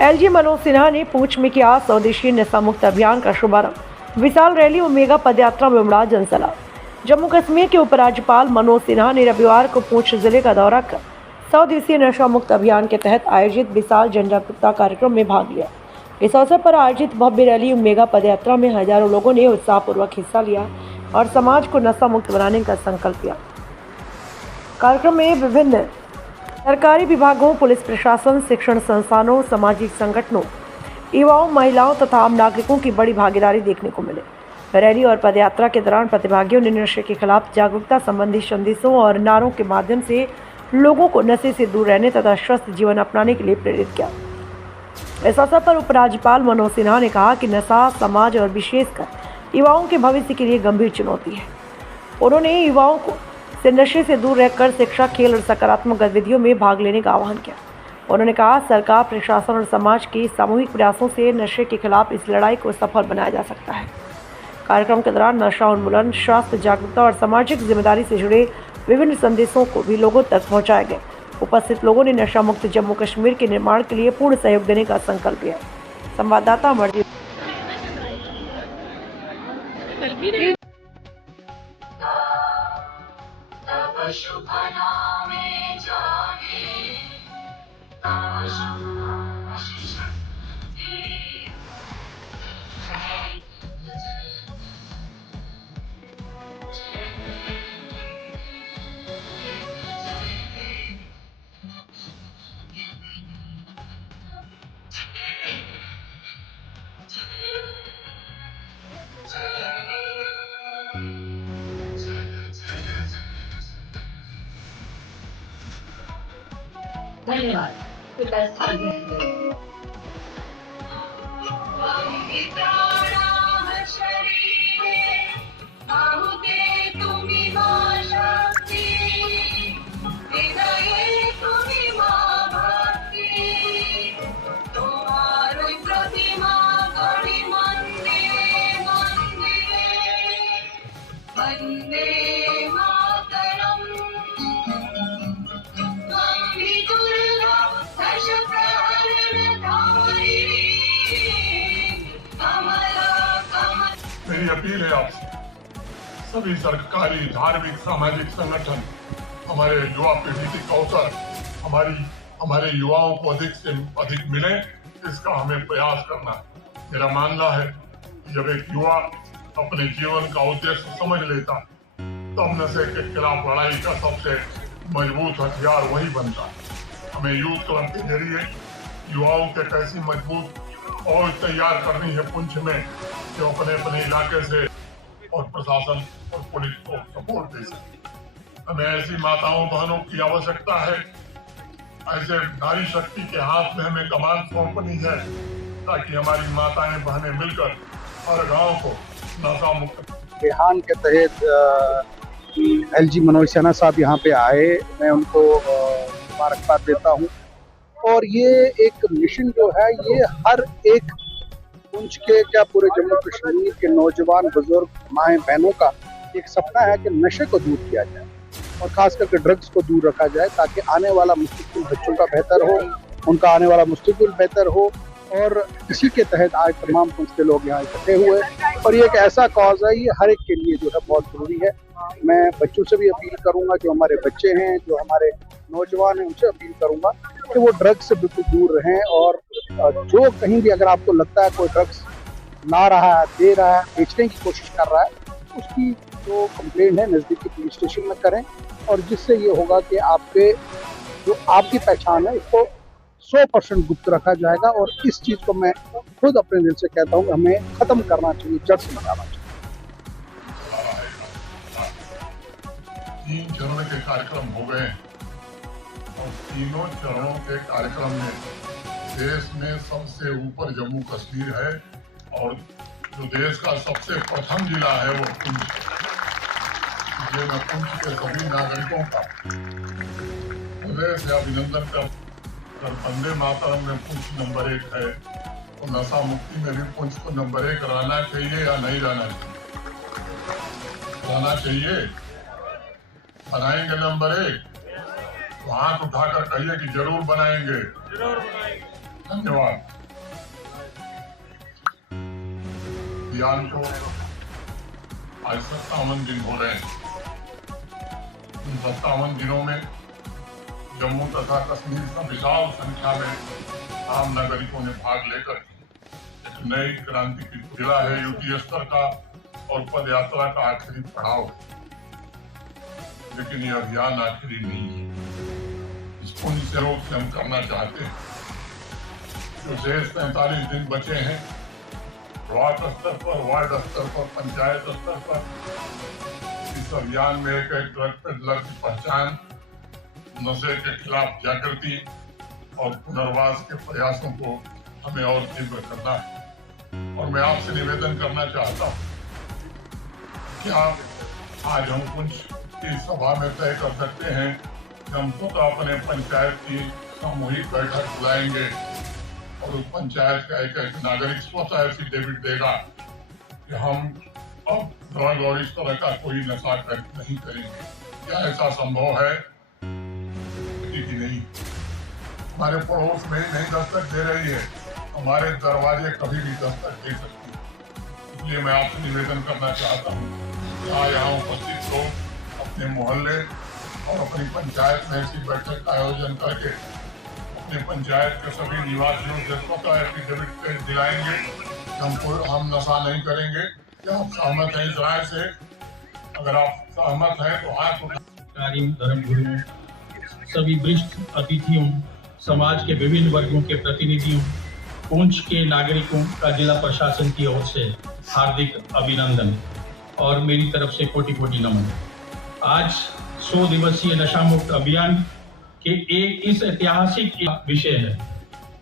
LG Manoj Sinha ने पुंछ में किया स्वदेशी नशा मुक्त अभियान का शुभारंभ। विशाल रैली और मेगा पदयात्रा में उमड़ा जनसैलाब। जम्मू कश्मीर के उपराज्यपाल मनोज सिन्हा ने रविवार को पुंछ जिले का दौरा कर स्वदेशी नशा मुक्त अभियान के तहत आयोजित विशाल जन जागरूकता कार्यक्रम में भाग लिया। इस अवसर पर आयोजित भव्य रैली और मेगा पदयात्रा में हजारों लोगों ने उत्साहपूर्वक हिस्सा लिया और समाज को नशा मुक्त बनाने का संकल्प लिया। कार्यक्रम में विभिन्न सरकारी विभागों, पुलिस प्रशासन, शिक्षण संस्थानों, सामाजिक संगठनों, युवाओं, महिलाओं तथा आम नागरिकों की बड़ी भागीदारी देखने को मिले। रैली और पदयात्रा के दौरान प्रतिभागियों ने नशे के खिलाफ जागरूकता संबंधी संदेशों और नारों के माध्यम से लोगों को नशे से दूर रहने तथा स्वस्थ जीवन अपनाने के लिए प्रेरित किया। इस अवसर पर उपराज्यपाल मनोज सिन्हा ने कहा कि नशा समाज और विशेषकर युवाओं के भविष्य के लिए गंभीर चुनौती है। उन्होंने युवाओं को नशे से दूर रहकर शिक्षा, खेल और सकारात्मक गतिविधियों में भाग लेने का आह्वान किया। उन्होंने कहा, सरकार, प्रशासन और समाज के सामूहिक प्रयासों से नशे के खिलाफ इस लड़ाई को सफल बनाया जा सकता है। कार्यक्रम के दौरान नशा उन्मूलन, स्वास्थ्य जागरूकता और सामाजिक जिम्मेदारी से जुड़े विभिन्न संदेशों को भी लोगों तक पहुँचाए गए। उपस्थित लोगों ने नशा मुक्त जम्मू कश्मीर के निर्माण के लिए पूर्ण सहयोग देने का संकल्प लिया। संवाददाता अमरजीत। धन्यवाद। मेरी अपील है आपसे, सभी सरकारी, धार्मिक, सामाजिक संगठन हमारे युवा पीढ़ी की कौशल हमारे युवाओं को अधिक से अधिक मिले, इसका हमें प्रयास करना है। मेरा मानना है कि जब एक युवा अपने जीवन का उद्देश्य समझ लेता तब नशे के खिलाफ लड़ाई का सबसे मजबूत हथियार वही बनता है। हमें यूथ क्लब के जरिए युवाओं के कैसी मजबूत फौज तैयार करनी है पुंछ में, जो अपने अपने इलाके से और प्रशासन और पुलिस को सपोर्ट दे सके। हमें ऐसी माताओं बहनों की आवश्यकता है, ऐसे नारी शक्ति के हाथ में हमें कमान सौंपनी है, ताकि हमारी माताएं बहनें मिलकर हर गांव को नशा मुक्त। अभियान के तहत एलजी मनोज सिन्हा साहब यहाँ पे आए, मैं उनको मुबारकबाद देता हूँ। और ये एक मिशन जो है, ये हर एक पुंछ के क्या पूरे जम्मू कश्मीर के नौजवान, बुजुर्ग, माएँ बहनों का एक सपना है कि नशे को दूर किया जाए और खास करके ड्रग्स को दूर रखा जाए, ताकि आने वाला मुस्तकबिल बच्चों का बेहतर हो, उनका आने वाला मुस्तकबिल बेहतर हो। और इसी के तहत आज तमाम पुंछ के लोग यहाँ इकट्ठे हुए और ये एक ऐसा कॉज है, ये हर एक के लिए जो है बहुत जरूरी है। मैं बच्चों से भी अपील करूंगा, जो हमारे बच्चे हैं, जो हमारे नौजवान हैं, उनसे अपील करूंगा कि वो ड्रग्स से बिल्कुल दूर रहें। और जो कहीं भी अगर आपको लगता है कोई ड्रग्स ला रहा है, दे रहा है, बेचने की कोशिश कर रहा है, उसकी जो कंप्लेंट है नज़दीकी पुलिस स्टेशन में करें। और जिससे ये होगा कि आपके जो आपकी पहचान है इसको 100% गुप्त रखा जाएगा। और इस चीज़ को मैं खुद अपने दिल से कहता हूँ, हमें ख़त्म करना चाहिए, जड़ से मिटाना चाहिए। 3 चरण के कार्यक्रम हो गए और तीनों चरणों के कार्यक्रम में देश में सबसे ऊपर जम्मू कश्मीर है और जो देश का सबसे प्रथम जिला है वो पुंछ है। मैं पुंछ के सभी नागरिकों का हृदय से अभिनंदन कर, वंदे मातरम में पुंछ नंबर 1 है, तो नशा मुक्ति में भी पुंछ को नंबर 1 रहना चाहिए या नहीं रहना चाहिए? रहना चाहिए। बनाएंगे नंबर 1, तो हाथ उठाकर कहिए कि जरूर बनाएंगे। धन्यवाद। अभियान को आज 57 दिन हो रहे हैं। इन 57 दिनों में जम्मू तथा कश्मीर से विशाल संख्या में आम नागरिकों ने भाग लेकर एक नई क्रांति की मिला है। यूपी स्तर का और पद यात्रा का आखिरी पड़ाव, लेकिन यह अभियान आखिरी नहीं है। इसको निश्चित रूप से हम करना चाहते हैं। जो शेष 45 दिन बचे हैं, ब्लॉक स्तर पर, वार्ड स्तर पर, पंचायत स्तर पर, इस अभियान में एक ड्रग पेडलर की पहचान, नशे के खिलाफ जागृति और पुनर्वास के प्रयासों को हमें और तीव्र करना है। और मैं आपसे निवेदन करना चाहता हूँ कि आप आज हम कुछ इस सभा में तय कर सकते हैं कि हम खुद अपने पंचायत की सामूहिक बैठक बुलाएंगे और उस पंचायत का एक नागरिक स्वतः एफिडेविट देगा कि हम अब ड्रग और इस तरह का कोई नशा नहीं करेंगे। क्या ऐसा संभव है कि नहीं? हमारे पड़ोस में नहीं दस्तक दे रही है, हमारे दरवाजे कभी भी दस्तक दे सकती है। इसलिए मैं आपसे निवेदन करना चाहता हूँ कि यहाँ उपस्थित लोग अपने मोहल्ले और अपनी पंचायत में ऐसी बैठक का आयोजन करके अपने पंचायत के सभी निवासियों से स्वतः एफिडेविट दिलाएंगे कि हम नशा नहीं करेंगे। क्या आप सहमत हैं इस राय से? अगर आप सहमत हैं तो हाथ उठाएं। धर्मगुरुओं, सभी वरिष्ठ अतिथियों, समाज के विभिन्न वर्गों के प्रतिनिधियों, पुंछ के नागरिकों का जिला प्रशासन की ओर से हार्दिक अभिनंदन और मेरी तरफ से कोटि कोटि नमन। आज 100 दिवसीय नशा मुक्त अभियान के एक इस ऐतिहासिक विषय है।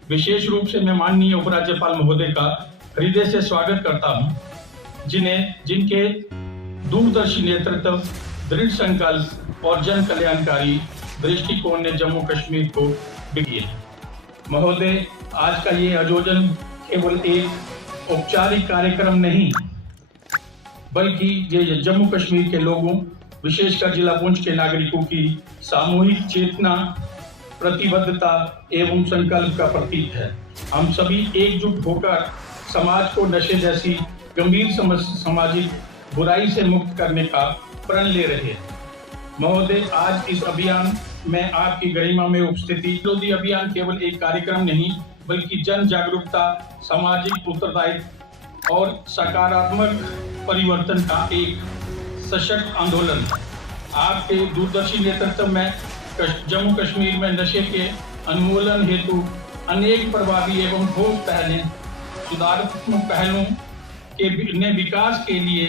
विशेष रूप से मैं माननीय उपराज्यपाल महोदय का हृदय से स्वागत करता हूं, जिनके दूरदर्शी नेतृत्व, दृढ़ संकल्प और जन कल्याणकारी दृष्टिकोण ने जम्मू कश्मीर को बिकिए। महोदय, आज का ये आयोजन केवल एक औपचारिक कार्यक्रम नहीं, बल्कि ये जम्मू कश्मीर के लोगों, विशेषकर जिला पुंछ के नागरिकों की सामूहिक चेतना, प्रतिबद्धता एवं संकल्प का प्रतीक है। हम सभी एकजुट होकर समाज को नशे जैसी गंभीर सामाजिक बुराई से मुक्त करने का प्रण ले रहे हैं। महोदय, आज इस अभियान में आपकी गरिमा में उपस्थिति विरोधी अभियान केवल एक कार्यक्रम नहीं, बल्कि जन जागरूकता, सामाजिक उत्तरदायित्व और सकारात्मक परिवर्तन का एक सशक्त आंदोलन है। आपके दूरदर्शी नेतृत्व में जम्मू कश्मीर में नशे के उन्मूलन हेतु अनेक प्रभावी एवं ठोस पहलें, सुधारात्मक पहलों के विकास के लिए